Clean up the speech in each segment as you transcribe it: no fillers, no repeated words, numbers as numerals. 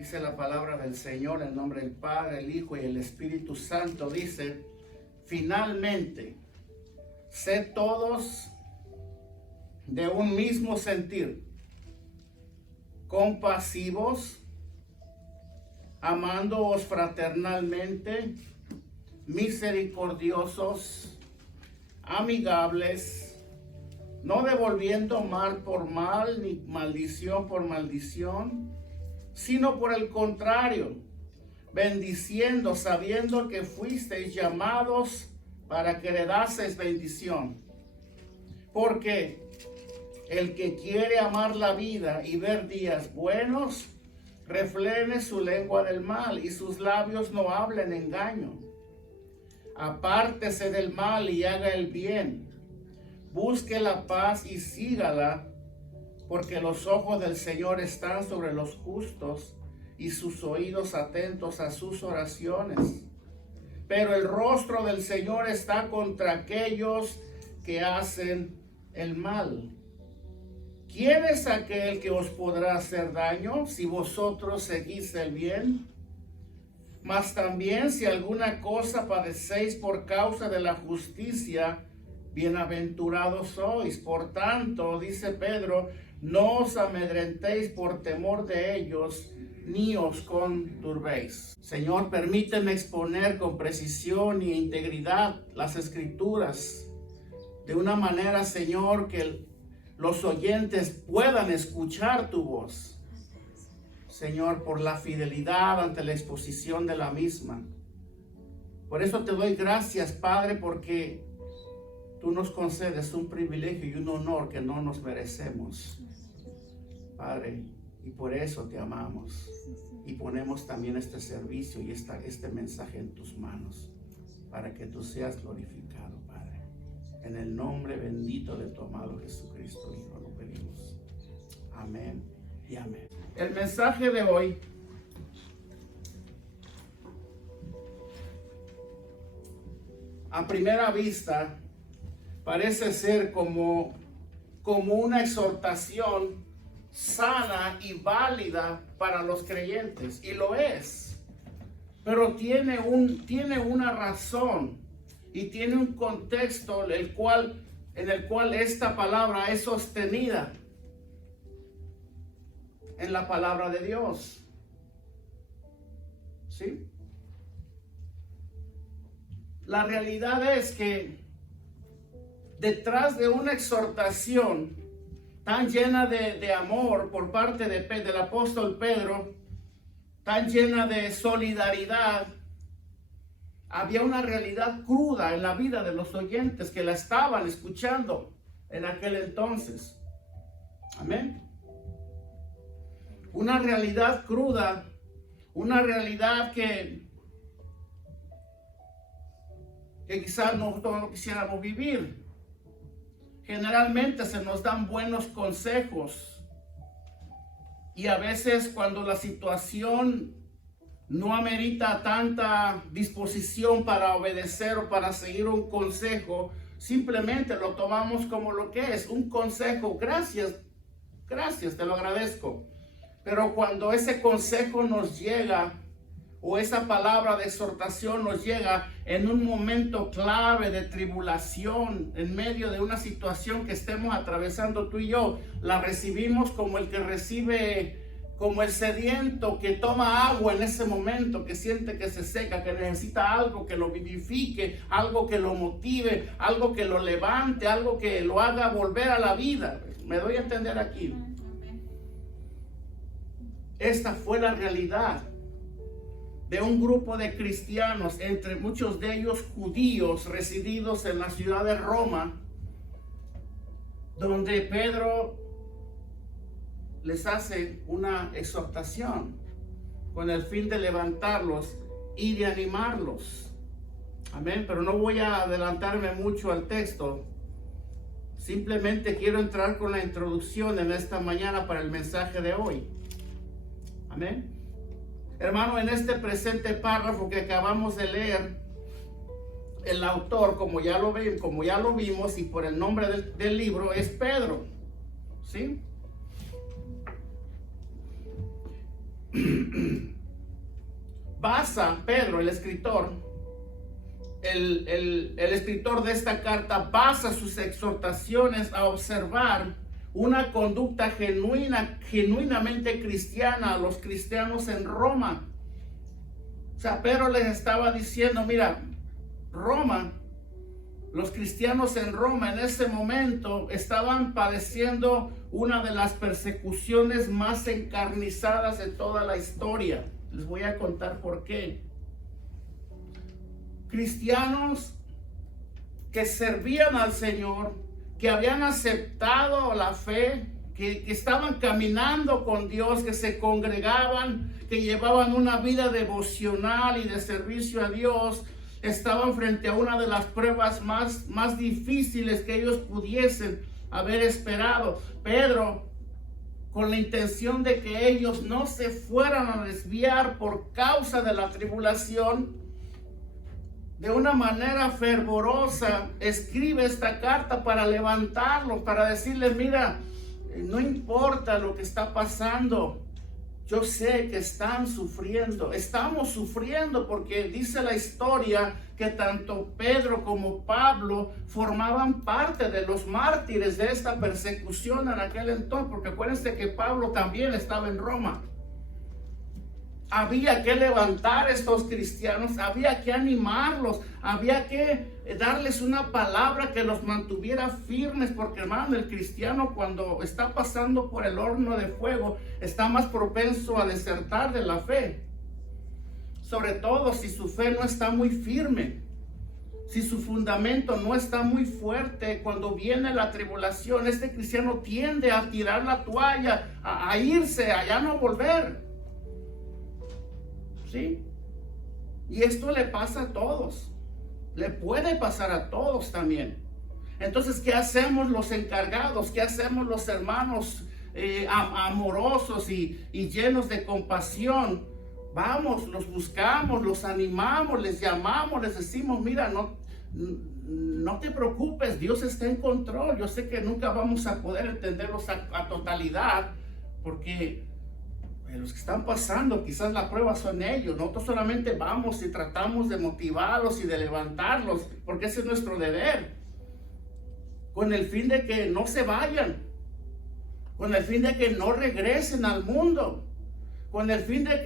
Dice la palabra del Señor en nombre del Padre, el Hijo y el Espíritu Santo. Dice, finalmente, sed todos de un mismo sentir, compasivos, amándoos fraternalmente, misericordiosos, amigables, no devolviendo mal por mal, ni maldición por maldición, sino por el contrario, bendiciendo, sabiendo que fuisteis llamados para que heredaseis bendición. Porque el que quiere amar la vida y ver días buenos, refrene su lengua del mal y sus labios no hablen engaño. Apártese del mal y haga el bien. Busque la paz y sígala, porque los ojos del Señor están sobre los justos y sus oídos atentos a sus oraciones. Pero el rostro del Señor está contra aquellos que hacen el mal. ¿Quién es aquel que os podrá hacer daño si vosotros seguís el bien? Mas también si alguna cosa padecéis por causa de la justicia, bienaventurados sois. Por tanto, dice Pedro, no os amedrentéis por temor de ellos, ni os conturbéis. Señor, permíteme exponer con precisión y integridad las Escrituras de una manera, Señor, que los oyentes puedan escuchar tu voz. Señor, por la fidelidad ante la exposición de la misma. Por eso te doy gracias, Padre, porque tú nos concedes un privilegio y un honor que no nos merecemos, Padre, y por eso te amamos. Y ponemos también este servicio y este mensaje en tus manos, para que tú seas glorificado, Padre. En el nombre bendito de tu amado Jesucristo, Hijo, lo pedimos. Amén y amén. El mensaje de hoy a primera vista parece ser como una exhortación sana y válida para los creyentes, y lo es, pero tiene una razón y tiene un contexto en el cual esta palabra es sostenida en la palabra de Dios. ¿Sí? La realidad es que detrás de una exhortación tan llena de amor por parte del apóstol Pedro, tan llena de solidaridad, había una realidad cruda en la vida de los oyentes que la estaban escuchando en aquel entonces. Amén. Una realidad cruda, una realidad que quizás nosotros no quisiéramos vivir. Generalmente se nos dan buenos consejos y a veces cuando la situación no amerita tanta disposición para obedecer o para seguir un consejo, simplemente lo tomamos como lo que es, un consejo. Gracias, te lo agradezco. Pero cuando ese consejo nos llega, o esa palabra de exhortación nos llega en un momento clave de tribulación, en medio de una situación que estemos atravesando tú y yo, la recibimos como el que recibe, como el sediento que toma agua en ese momento, que siente que se seca, que necesita algo que lo vivifique, algo que lo motive, algo que lo levante, algo que lo haga volver a la vida. ¿Me doy a entender aquí? Esta fue la realidad de un grupo de cristianos, entre muchos de ellos judíos, resididos en la ciudad de Roma, donde Pedro les hace una exhortación con el fin de levantarlos y de animarlos. Amén. Pero no voy a adelantarme mucho al texto. Simplemente quiero entrar con la introducción en esta mañana para el mensaje de hoy. Amén. Hermano, en este presente párrafo que acabamos de leer, el autor, como ya lo vimos, y por el nombre del libro, es Pedro. ¿Sí? basa Pedro, el escritor, el escritor de esta carta basa sus exhortaciones a observar una conducta genuinamente cristiana a los cristianos en Roma. O sea, Pedro les estaba diciendo, mira, Roma, los cristianos en Roma en ese momento estaban padeciendo una de las persecuciones más encarnizadas de toda la historia. Les voy a contar por qué. Cristianos que servían al Señor, que habían aceptado la fe, que estaban caminando con Dios, que se congregaban, que llevaban una vida devocional y de servicio a Dios, estaban frente a una de las pruebas más difíciles que ellos pudiesen haber esperado. Pedro, con la intención de que ellos no se fueran a desviar por causa de la tribulación, de una manera fervorosa escribe esta carta para levantarlos, para decirles, mira, no importa lo que está pasando, yo sé que están sufriendo, estamos sufriendo, porque dice la historia que tanto Pedro como Pablo formaban parte de los mártires de esta persecución en aquel entonces, porque acuérdense que Pablo también estaba en Roma. Había que levantar a estos cristianos, había que animarlos, había que darles una palabra que los mantuviera firmes, porque hermano, el cristiano cuando está pasando por el horno de fuego está más propenso a desertar de la fe, sobre todo si su fe no está muy firme, si su fundamento no está muy fuerte. Cuando viene la tribulación, este cristiano tiende a tirar la toalla, a irse, a ya no volver. ¿Sí? Y esto le pasa a todos, le puede pasar a todos también. Entonces, ¿qué hacemos los encargados? ¿Qué hacemos los hermanos amorosos y llenos de compasión? Vamos, los buscamos, los animamos, les llamamos, les decimos, mira, no te preocupes, Dios está en control. Yo sé que nunca vamos a poder entenderlos a totalidad, porque los que están pasando, quizás la prueba son ellos. Nosotros solamente vamos y tratamos de motivarlos y de levantarlos, porque ese es nuestro deber, con el fin de que no se vayan, con el fin de que no regresen al mundo, con el fin de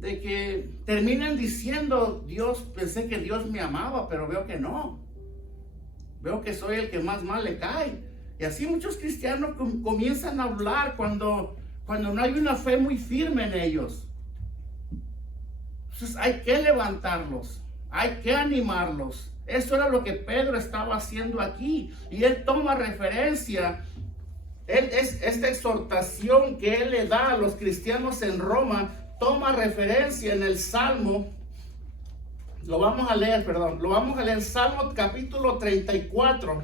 que terminen diciendo, Dios, pensé que Dios me amaba, pero veo que no, veo que soy el que más mal le cae. Y así muchos cristianos comienzan a hablar cuando no hay una fe muy firme en ellos. Entonces hay que levantarlos, hay que animarlos. Eso era lo que Pedro estaba haciendo aquí. Y él toma referencia, esta exhortación que él le da a los cristianos en Roma, toma referencia en el Salmo. Lo vamos a leer, Salmo capítulo 34.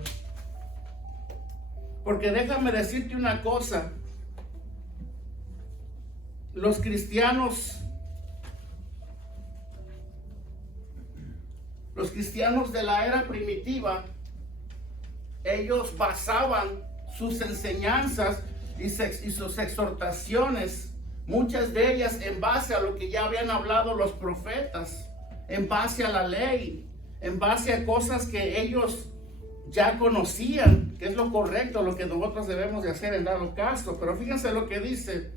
Porque déjame decirte una cosa. Los cristianos de la era primitiva, ellos basaban sus enseñanzas y sus exhortaciones, muchas de ellas en base a lo que ya habían hablado los profetas, en base a la ley, en base a cosas que ellos ya conocían, que es lo correcto, lo que nosotros debemos de hacer en dado caso. Pero fíjense lo que dice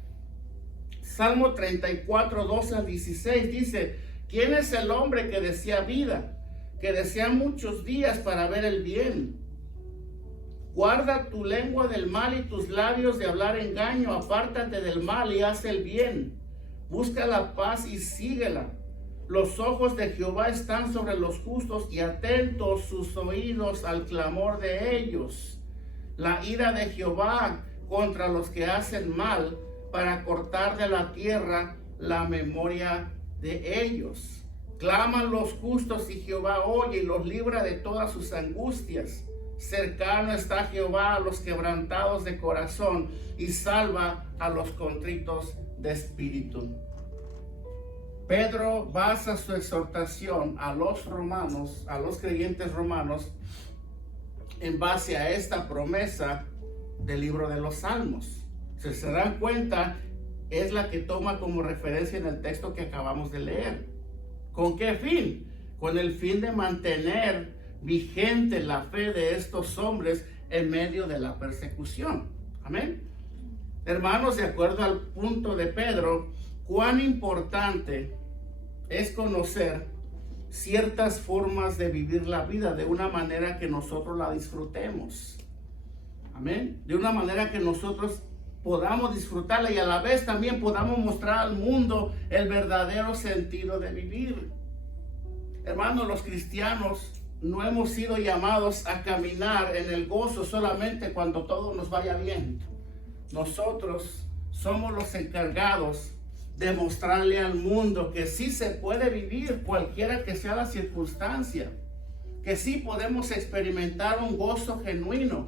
Salmo 34, 12 al 16, dice, ¿quién es el hombre que desea vida, que desea muchos días para ver el bien? Guarda tu lengua del mal y tus labios de hablar engaño. Apártate del mal y haz el bien. Busca la paz y síguela. Los ojos de Jehová están sobre los justos y atentos sus oídos al clamor de ellos. La ira de Jehová contra los que hacen mal, para cortar de la tierra la memoria de ellos. Claman los justos y Jehová oye y los libra de todas sus angustias. Cercano está Jehová a los quebrantados de corazón y salva a los contritos de espíritu. Pedro basa su exhortación a los romanos, a los creyentes romanos, en base a esta promesa del libro de los Salmos. Si se dan cuenta, es la que toma como referencia en el texto que acabamos de leer. ¿Con qué fin? Con el fin de mantener vigente la fe de estos hombres en medio de la persecución. Amén. Hermanos, de acuerdo al punto de Pedro, cuán importante es conocer ciertas formas de vivir la vida de una manera que nosotros la disfrutemos. Amén. De una manera que nosotros podamos disfrutarla y a la vez también podamos mostrar al mundo el verdadero sentido de vivir. Hermanos, los cristianos no hemos sido llamados a caminar en el gozo solamente cuando todo nos vaya bien. Nosotros somos los encargados de mostrarle al mundo que sí se puede vivir cualquiera que sea la circunstancia, que sí podemos experimentar un gozo genuino.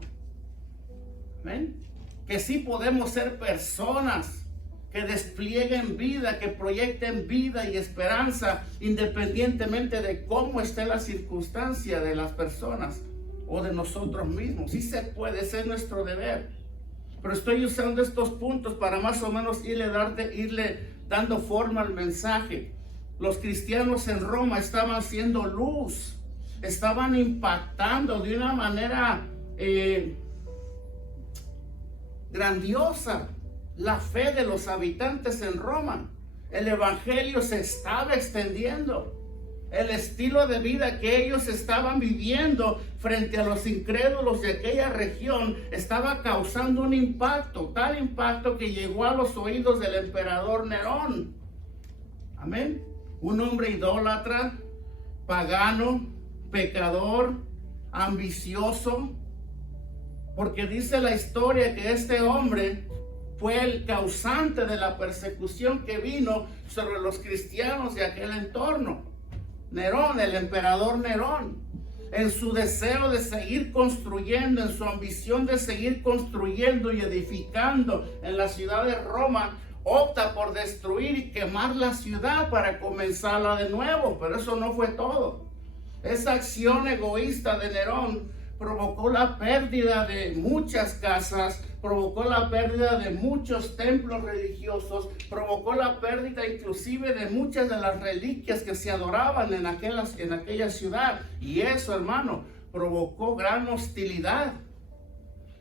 ¿Ven? Que sí podemos ser personas que desplieguen vida, que proyecten vida y esperanza independientemente de cómo esté la circunstancia de las personas o de nosotros mismos. Sí se puede, ese es nuestro deber. Pero estoy usando estos puntos para más o menos irle dando forma al mensaje. Los cristianos en Roma estaban haciendo luz, estaban impactando de una manera grandiosa la fe de los habitantes en Roma. El evangelio se estaba extendiendo. El estilo de vida que ellos estaban viviendo frente a los incrédulos de aquella región estaba causando un impacto, tal impacto que llegó a los oídos del emperador Nerón. Amén. Un hombre idólatra, pagano, pecador, ambicioso, porque dice la historia que este hombre fue el causante de la persecución que vino sobre los cristianos de aquel entorno. Nerón, el emperador Nerón, en su deseo de seguir construyendo, en su ambición de seguir construyendo y edificando en la ciudad de Roma, opta por destruir y quemar la ciudad para comenzarla de nuevo. Pero eso no fue todo. Esa acción egoísta de Nerón provocó la pérdida de muchas casas, provocó la pérdida de muchos templos religiosos, provocó la pérdida inclusive de muchas de las reliquias que se adoraban en aquella ciudad. Y eso, hermano, provocó gran hostilidad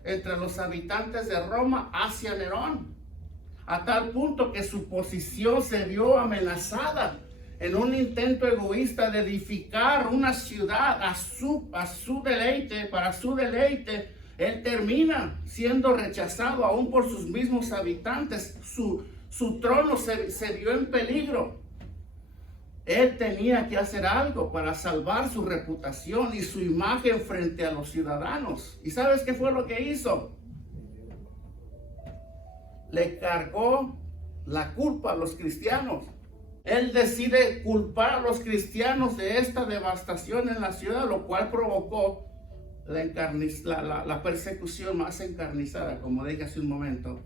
entre los habitantes de Roma hacia Nerón, a tal punto que su posición se vio amenazada en un intento egoísta de edificar una ciudad a su deleite, para su deleite. Él termina siendo rechazado aún por sus mismos habitantes. Su trono se vio en peligro. Él tenía que hacer algo para salvar su reputación y su imagen frente a los ciudadanos. ¿Y sabes qué fue lo que hizo? Le cargó la culpa a los cristianos. Él decide culpar a los cristianos de esta devastación en la ciudad, lo cual provocó la persecución más encarnizada, como dije hace un momento,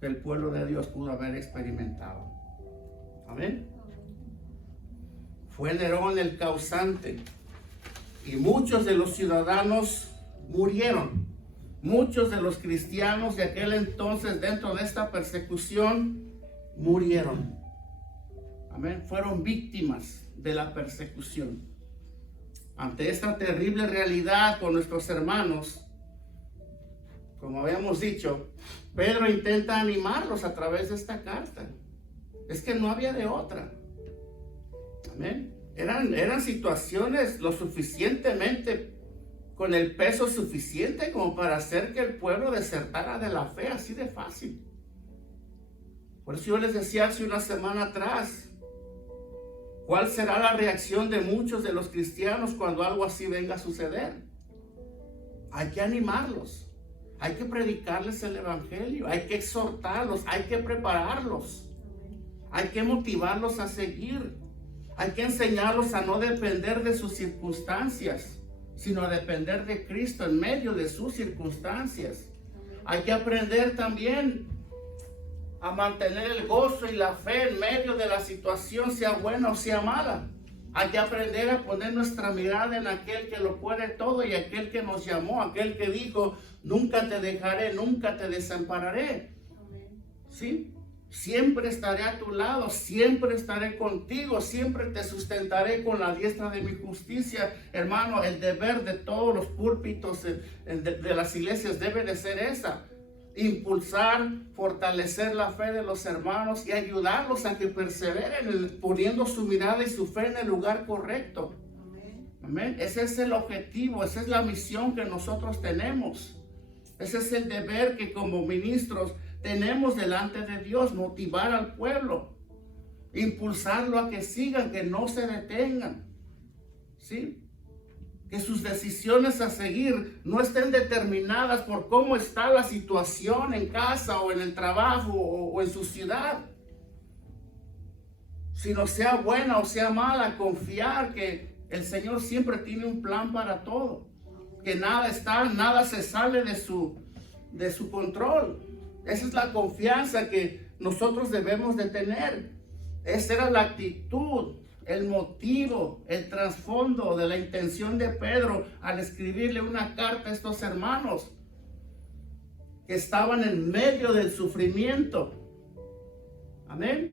que el pueblo de Dios pudo haber experimentado. Amén. Fue Nerón el causante y muchos de los ciudadanos murieron. Muchos de los cristianos de aquel entonces dentro de esta persecución murieron. Amén. Fueron víctimas de la persecución. Ante esta terrible realidad con nuestros hermanos, como habíamos dicho, Pedro intenta animarlos a través de esta carta. Es que no había de otra. Amén. Eran situaciones lo suficientemente, con el peso suficiente como para hacer que el pueblo desertara de la fe así de fácil. Por eso yo les decía hace una semana atrás, ¿cuál será la reacción de muchos de los cristianos cuando algo así venga a suceder? Hay que animarlos, hay que predicarles el evangelio, hay que exhortarlos, hay que prepararlos, hay que motivarlos a seguir, hay que enseñarlos a no depender de sus circunstancias, sino a depender de Cristo en medio de sus circunstancias. Hay que aprender también a mantener el gozo y la fe en medio de la situación, sea buena o sea mala. Hay que aprender a poner nuestra mirada en aquel que lo puede todo y aquel que nos llamó, aquel que dijo, nunca te dejaré, nunca te desampararé. ¿Sí? Siempre estaré a tu lado, siempre estaré contigo, siempre te sustentaré con la diestra de mi justicia. Hermano, el deber de todos los púlpitos de las iglesias debe de ser esa: impulsar, fortalecer la fe de los hermanos y ayudarlos a que perseveren poniendo su mirada y su fe en el lugar correcto. Amén. Ese es el objetivo, esa es la misión que nosotros tenemos. Ese es el deber que como ministros tenemos delante de Dios: motivar al pueblo, impulsarlo a que sigan, que no se detengan, ¿sí? Que sus decisiones a seguir no estén determinadas por cómo está la situación en casa o en el trabajo o en su ciudad, sino sea buena o sea mala, confiar que el Señor siempre tiene un plan para todo, que nada se sale de su control. Esa es la confianza que nosotros debemos de tener. Esa era la actitud, el motivo, el trasfondo de la intención de Pedro al escribirle una carta a estos hermanos que estaban en medio del sufrimiento. Amén.